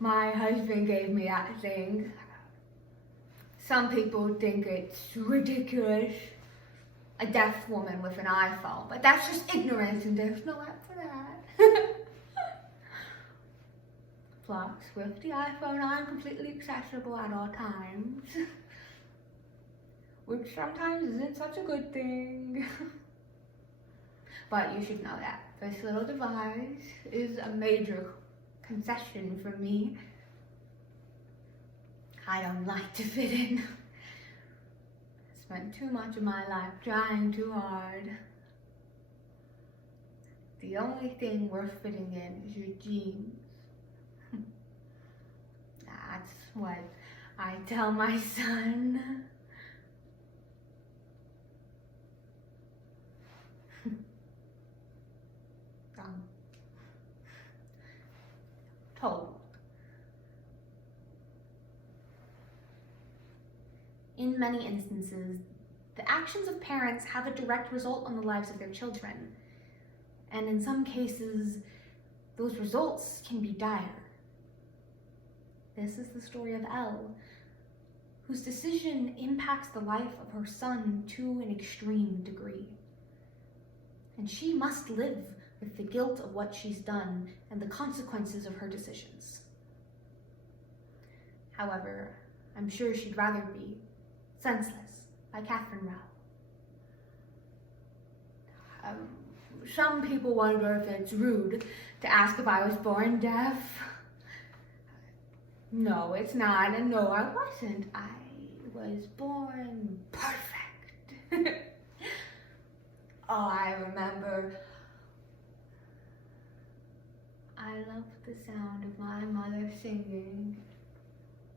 My husband gave me that thing. Some people think it's ridiculous. A deaf woman with an iPhone, but that's just ignorance and there's no app for that. Plus, with the iPhone, I'm completely accessible at all times. Which sometimes isn't such a good thing. But you should know that this little device is a major concession for me. I don't like to fit in. I spent too much of my life trying too hard. The only thing worth fitting in is your jeans. That's what I tell my son. Told. In many instances, the actions of parents have a direct result on the lives of their children. And in some cases, those results can be dire. This is the story of Elle, whose decision impacts the life of her son to an extreme degree. And she must live with the guilt of what she's done and the consequences of her decisions. However, I'm sure she'd rather be Senseless by Catherine Rao. Some people wonder if it's rude to ask if I was born deaf. No, it's not, and no, I wasn't. I was born perfect. Oh, I remember. I loved the sound of my mother singing.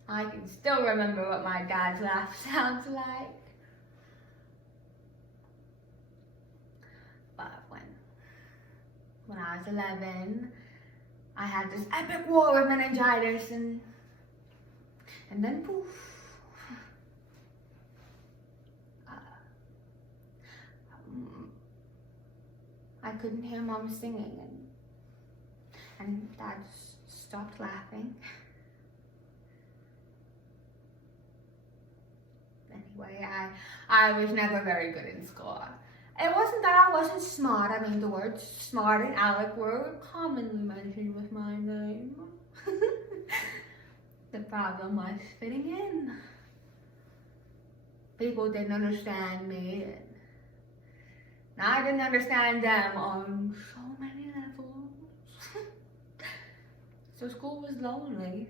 I can still remember what my dad's laugh sounds like. But when I was 11, I had this epic war with meningitis and then poof. I couldn't hear Mom singing and Dad stopped laughing. Anyway, I was never very good in school. It wasn't that I wasn't smart. I mean, the words smart and Alec were commonly mentioned with my name. The problem was fitting in. People didn't understand me, and I didn't understand them on so many levels. So school was lonely.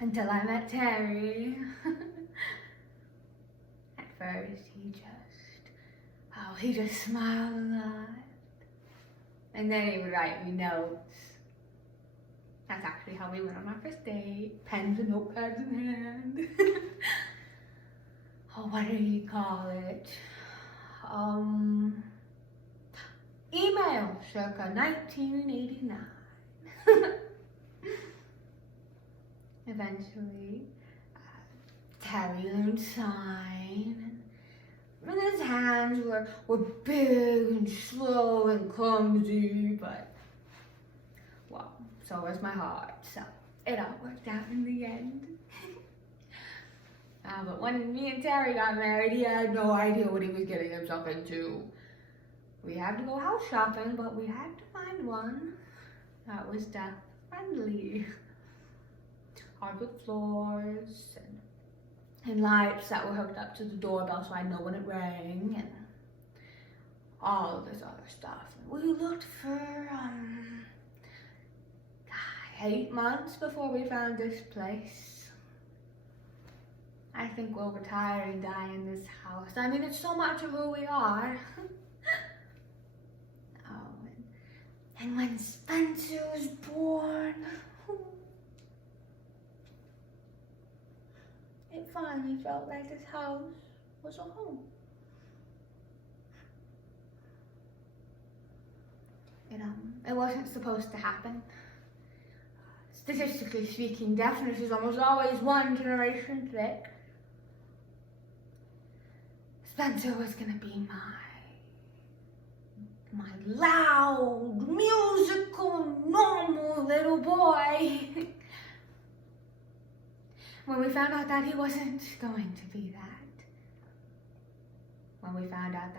Until I met Terry. At first, he just smiled a lot. And then he would write me notes. That's actually how we went on our first date. Pens and notepads in hand. Oh, what did he call it? Email, circa 1989. Eventually, Terry learned sign, and his hands were big and slow and clumsy, but, well, so was my heart, so it all worked out in the end. But when me and Terry got married, he had no idea what he was getting himself into. We had to go house shopping, but we had to find one that was deaf-friendly. Hardwood floors and lights that were hooked up to the doorbell so I'd know when it rang and all of this other stuff. We looked for 8 months before we found this place. I think we'll retire and die in this house. I mean, it's so much of who we are. Oh, and when Spencer was born, it finally felt like this house was a home. It wasn't supposed to happen. Statistically speaking, deafness is almost always one generation thick. Spencer was gonna be my loud, musical, normal little boy. When we found out that he wasn't going to be that, when we found out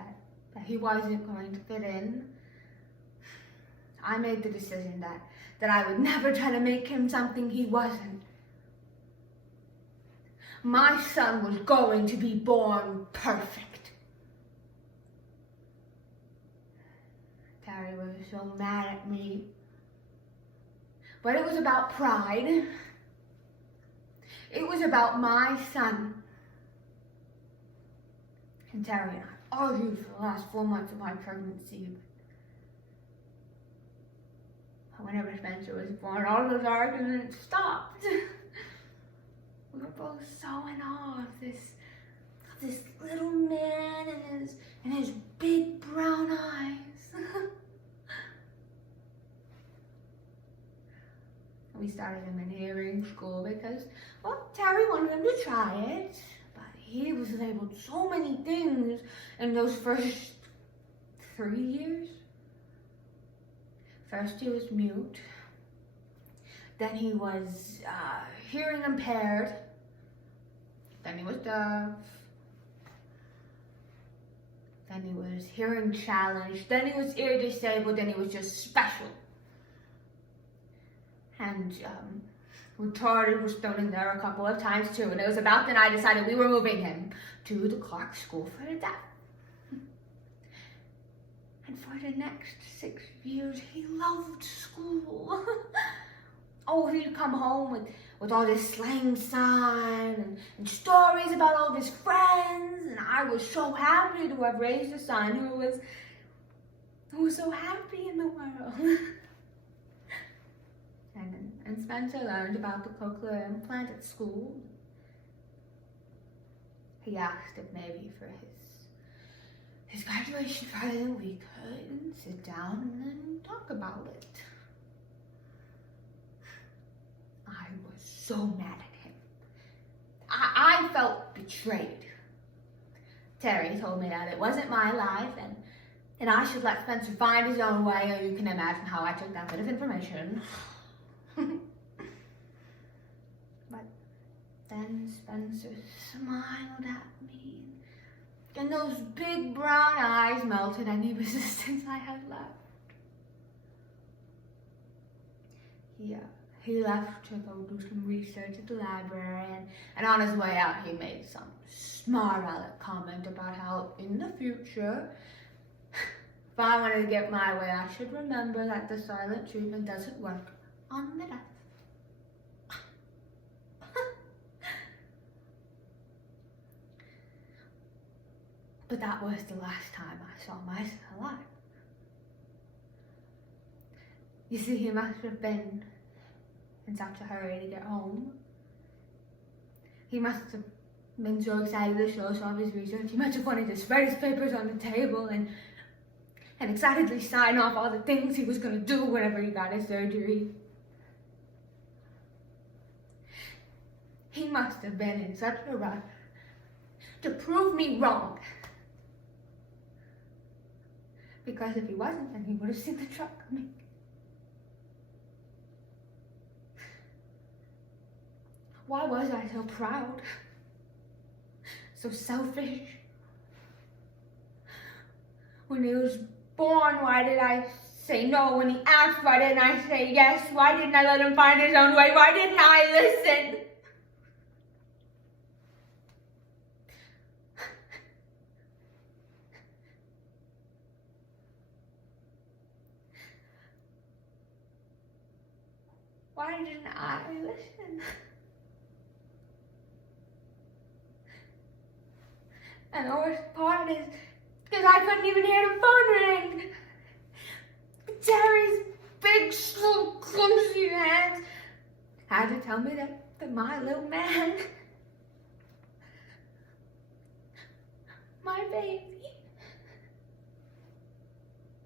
that he wasn't going to fit in, I made the decision that I would never try to make him something he wasn't. My son was going to be born perfect. Terry was so mad at me. But it was about pride. It was about my son. And Terry and I argued for the last 4 months of my pregnancy. Whenever Spencer was born, all those arguments stopped. We were both so in awe of this little man and his big brown eyes. We started him in hearing school because, well, Terry wanted him to try it, but he was labeled so many things in those first 3 years. First he was mute, then he was hearing impaired, then he was deaf, then he was hearing challenged, then he was ear disabled, then he was just special. And retarded was thrown in there a couple of times too, and it was about then I decided we were moving him to the Clark School for the Deaf. And for the next 6 years, he loved school. Oh, he'd come home with all this slang sign and stories about all of his friends, and I was so happy to have raised a son who was so happy in the world. And Spencer learned about the cochlear implant at school. He asked if maybe for his graduation present we could sit down and talk about it. I was so mad at him. I felt betrayed. Terry told me that it wasn't my life and I should let Spencer find his own way, and you can imagine how I took that bit of information. But then Spencer smiled at me, and those big brown eyes melted any resistance I had left. He left to go do some research at the library, and on his way out he made some smart aleck comment about how in the future, if I wanted to get my way, I should remember that the silent treatment doesn't work on the deaf. But that was the last time I saw my son alive. You see, he must have been in such a hurry to get home. He must have been so excited to show us all his research. He must have wanted to spread his papers on the table and excitedly sign off all the things he was going to do whenever he got his surgery. He must have been in such a rush to prove me wrong. Because if he wasn't, then he would have seen the truck coming. Why was I so proud? So selfish? When he was born, why did I say no? When he asked, why didn't I say yes? Why didn't I let him find his own way? Why didn't I listen? Why didn't I listen? And the worst part is, because I couldn't even hear the phone ring. Terry's big, slow, clumsy hands had to tell me that my little man, my baby,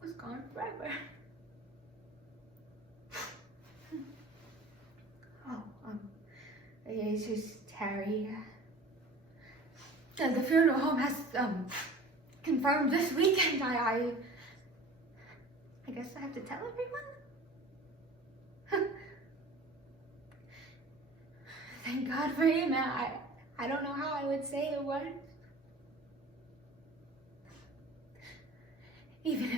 was gone forever. It's just Terry. And the funeral home has confirmed this weekend. I guess I have to tell everyone? Thank God for him. I don't know how I would say the words. Even